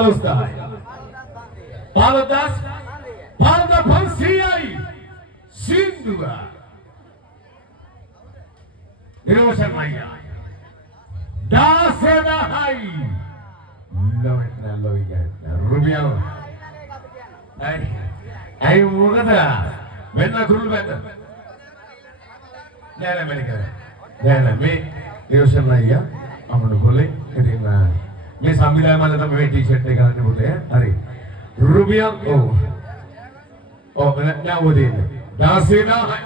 15 15 500යි සින්දුව නිරෝෂන් මයියා 16යි ලොයි රුබියල් ඇයි මොකද වෙන්න කුරුල් බැද නෑ මේ නිරෝෂන් මයියා අමන කොලේ ඉතින් මේ සම්විධාය මල්ල තමයි මේ ටී-ෂර්ට් එක ගන්න පුතේ හරි රුබියල් නෑ ඔදේ 16000යි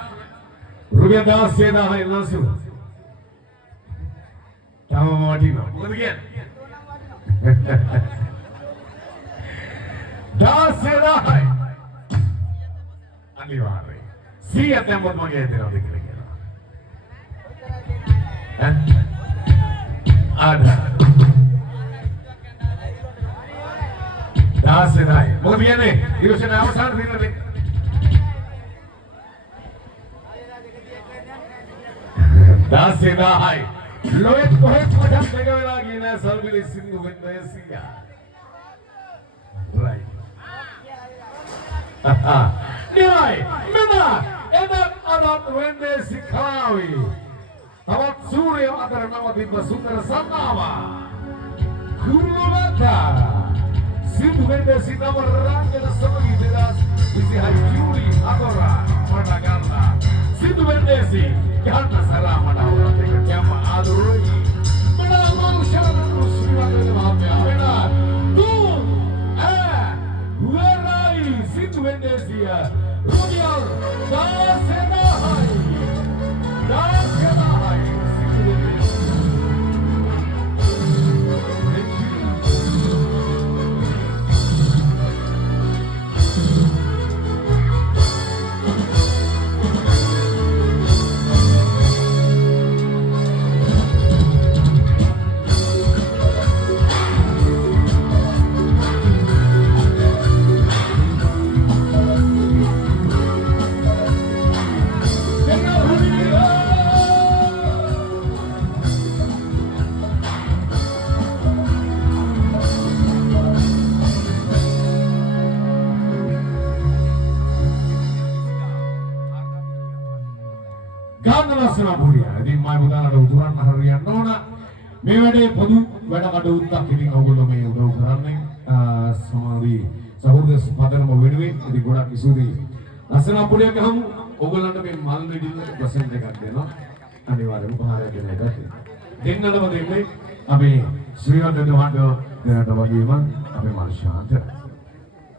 රුබියල් 16000යි ලස්සු තම වටිනවා මොකද කියන්නේ 16000යි අනිවාර්යයි 100ක් දැම්මොත් මගේ හිතේනවද කියලා ada 16යි මොකද කියන්නේ ඉරෝෂණ අවසාන දිනවලදී 16යි ලොයත් කොහෙත් මටත් දෙක වෙලා ගියේ නෑ සල්බිලි සිංහු වෙන්නේ සියා right නිරයි මෙන්න එදත් අදත් වෙන්නේ සිකාවි තවත් සූර්ය අතර නවතින සුන්දර සන්නාවා කුරුමතා සිදු වෙන්නේ සිතම රංගන සමගි දෙදස් 26 ජූලි අතර මඩගල්ලා සිදු වෙන්නේ යන්න සලාමඩ අවුරත් එක කියම ආදරෝයි මෙන්න මනුෂ්‍යයන් රුස්විවගේ මහත්මයා මෙන්න තුන් වරයි සිදු වෙන්නේ රුබියල් 10000යි 10000යි සිදු වෙන්නේ ගානවසනා පුරියා. ඉතින් මම පුතාලට උතුරන්න හරියන්න ඕන. මේ වැඩේ පොදු වැඩ කටයුත්තක්. ඉතින් ඔයගොල්ලෝ මේ උදව් කරන්නේ සමාධි සහෝදර පදනම වෙනුවෙන්. ඉතින් ගොඩක් ඉසුදී. අසනා පුරියා ගහමු. ඔයගොල්ලන්ට මේ මල් මෙඩිල් ප්‍රසන්ට් එකක් දෙනවා. අනිවාර්යයෙන්ම උපහාරයක් දෙන එකක්. දෙන්නටම දෙන්නේ අපි ශ්‍රීවර්ධන මහත්මයා දෙනට වගේම අපේ මාර්ෂාන්ත